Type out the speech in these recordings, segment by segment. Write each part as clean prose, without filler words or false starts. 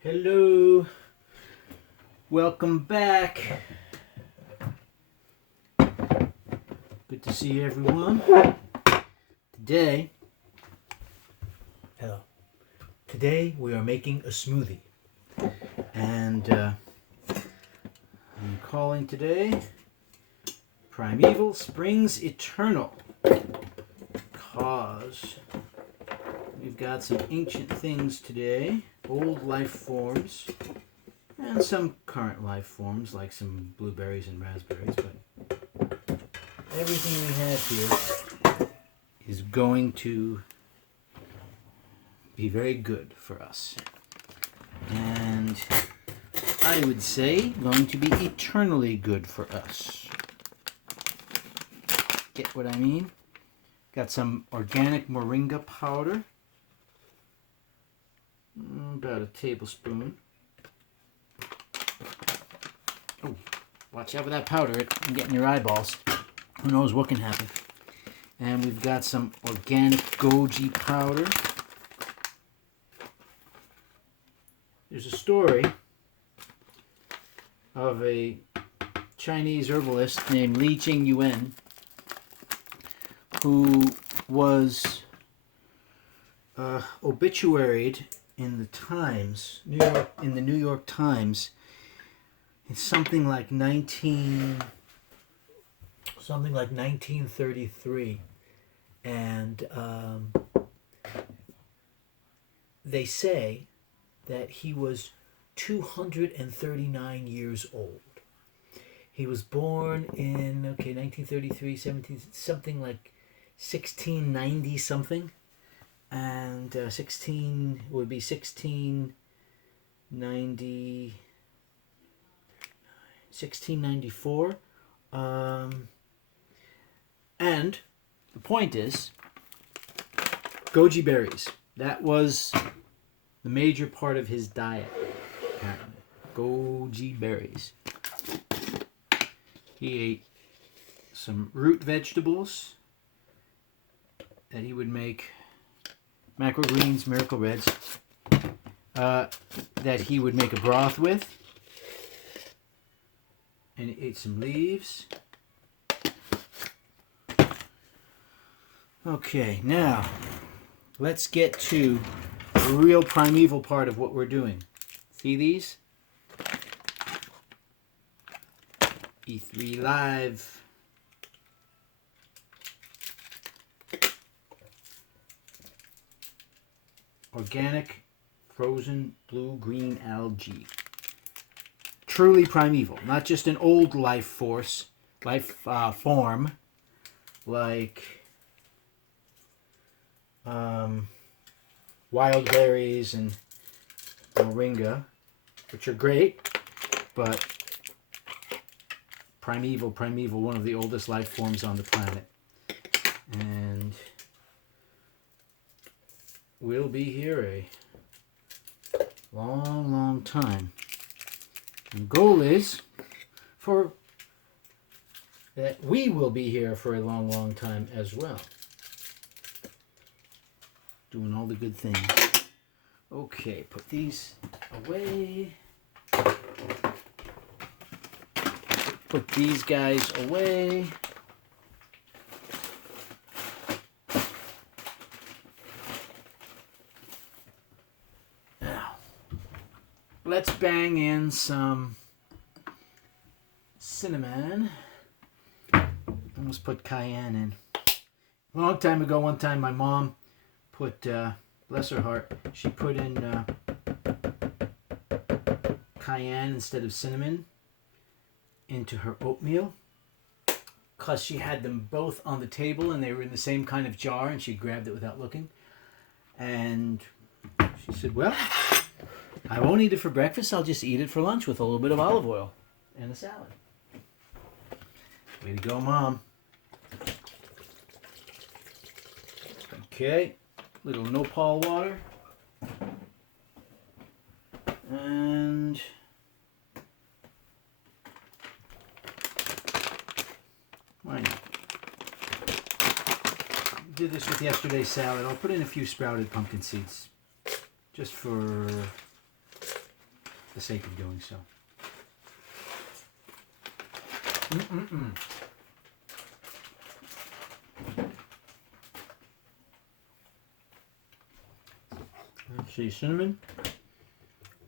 Hello, welcome back. Good to see everyone. Today we are making a smoothie, and I'm calling today Primeval Springs Eternal, because we've got some ancient things today, old life forms, and some current life forms like some blueberries and raspberries, but everything we have here is going to be very good for us. And I would say going to be eternally good for us. Get what I mean? Got some organic moringa powder. About a tablespoon. Oh, watch out for that powder. It can get in your eyeballs. Who knows what can happen. And we've got some organic goji powder. There's a story of a Chinese herbalist named Li Qingyuan who was obituaried in the Times, in the New York Times, in something like 1933, and they say that he was 239 years old. He was born in 1933, something like 1690 something. And 1694. And the point is, goji berries. That was the major part of his diet, apparently. Goji berries. He ate some root vegetables that he would make, macrogreens, miracle reds, that he would make a broth with. And he ate some leaves. Okay, now let's get to the real primeval part of what we're doing. See these? E3 Live. Organic frozen blue-green algae. Truly primeval, not just an old life form like wild berries and moringa, which are great, but primeval, one of the oldest life forms on the planet, and will be here a long time. And the goal is that we will be here for a long time as well. Doing all the good things. Okay, put these away. Put these guys away. Now, let's bang in some cinnamon. Almost put cayenne in. A long time ago, one time my mom put, bless her heart, she put in cayenne instead of cinnamon into her oatmeal, because she had them both on the table and they were in the same kind of jar, and she grabbed it without looking. And she said, well, I won't eat it for breakfast, I'll just eat it for lunch with a little bit of olive oil and a salad. Way to go, Mom. Okay, little nopal water. And why not? Did this with yesterday's salad. I'll put in a few sprouted pumpkin seeds just for the sake of doing so. Mm-mm-mm. Let's see, cinnamon,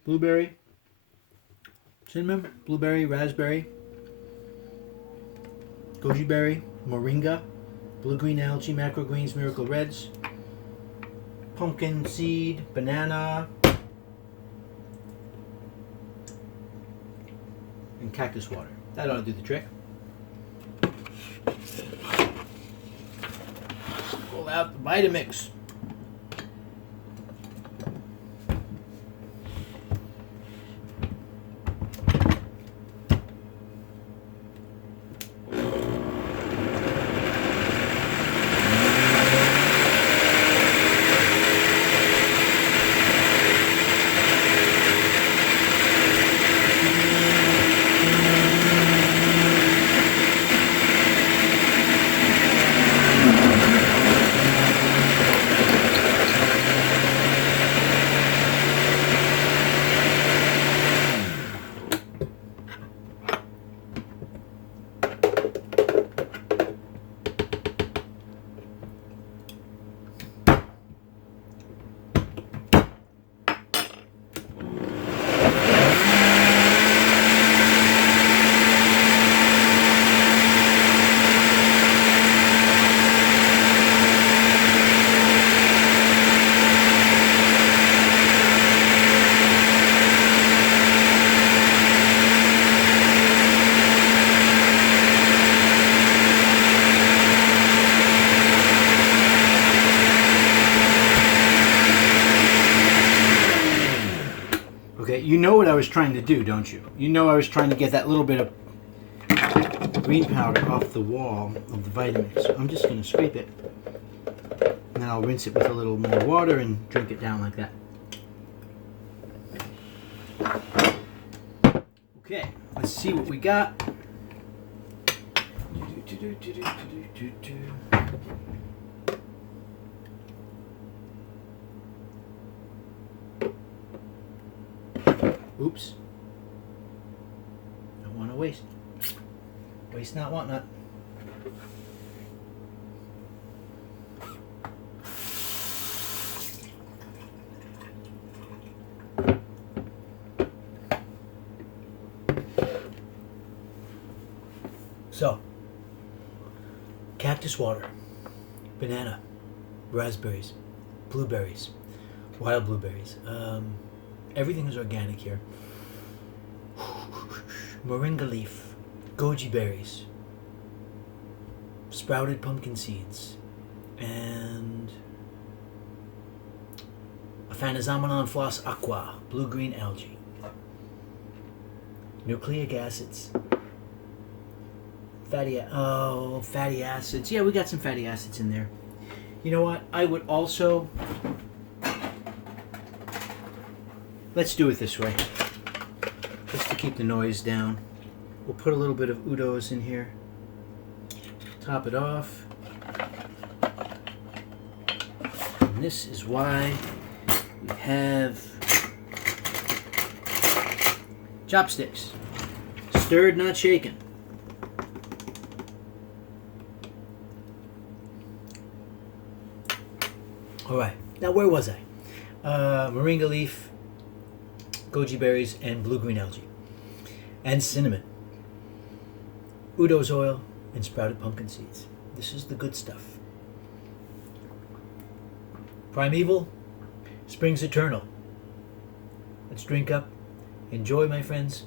blueberry, raspberry, goji berry, moringa, blue-green algae, macrogreens, miracle reds, pumpkin seed, banana, and cactus water. That ought to do the trick. Pull out the Vitamix. You know what I was trying to do, don't you? You know I was trying to get that little bit of green powder off the wall of the Vitamix. So I'm just going to scrape it. And then I'll rinse it with a little more water and drink it down like that. Okay, let's see what we got. Oops. Don't want to waste. Waste not, want not. So, cactus water, banana, raspberries, blueberries, wild blueberries. Everything is organic here. Moringa leaf, goji berries, sprouted pumpkin seeds, and a Phanazomenon floss aqua, blue-green algae, nucleic acids, fatty acids. Yeah, we got some fatty acids in there. You know what? I would also... Let's do it this way, just to keep the noise down. We'll put a little bit of Udo's in here, top it off. And this is why we have chopsticks. Stirred, not shaken. All right, now where was I? Moringa leaf, goji berries, and blue-green algae, and cinnamon, Udo's oil, and sprouted pumpkin seeds. This is the good stuff. Primeval, spring's eternal. Let's drink up. Enjoy, my friends.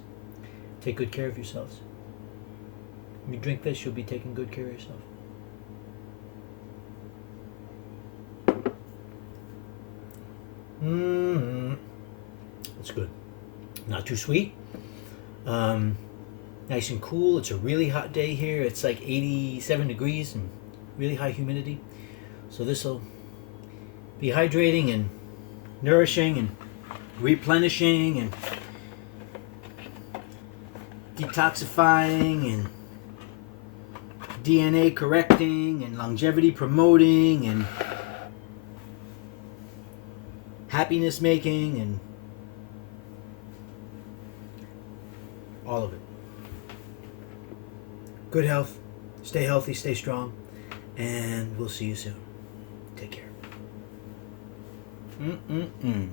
Take good care of yourselves. When you drink this, you'll be taking good care of yourself. It's good. Not too sweet. Nice and cool. It's a really hot day here. It's like 87 degrees and really high humidity. So this will be hydrating and nourishing and replenishing and detoxifying and DNA correcting and longevity promoting and happiness making and all of it. Good health. Stay healthy, stay strong, and we'll see you soon. Take care. Mm-mm-mm.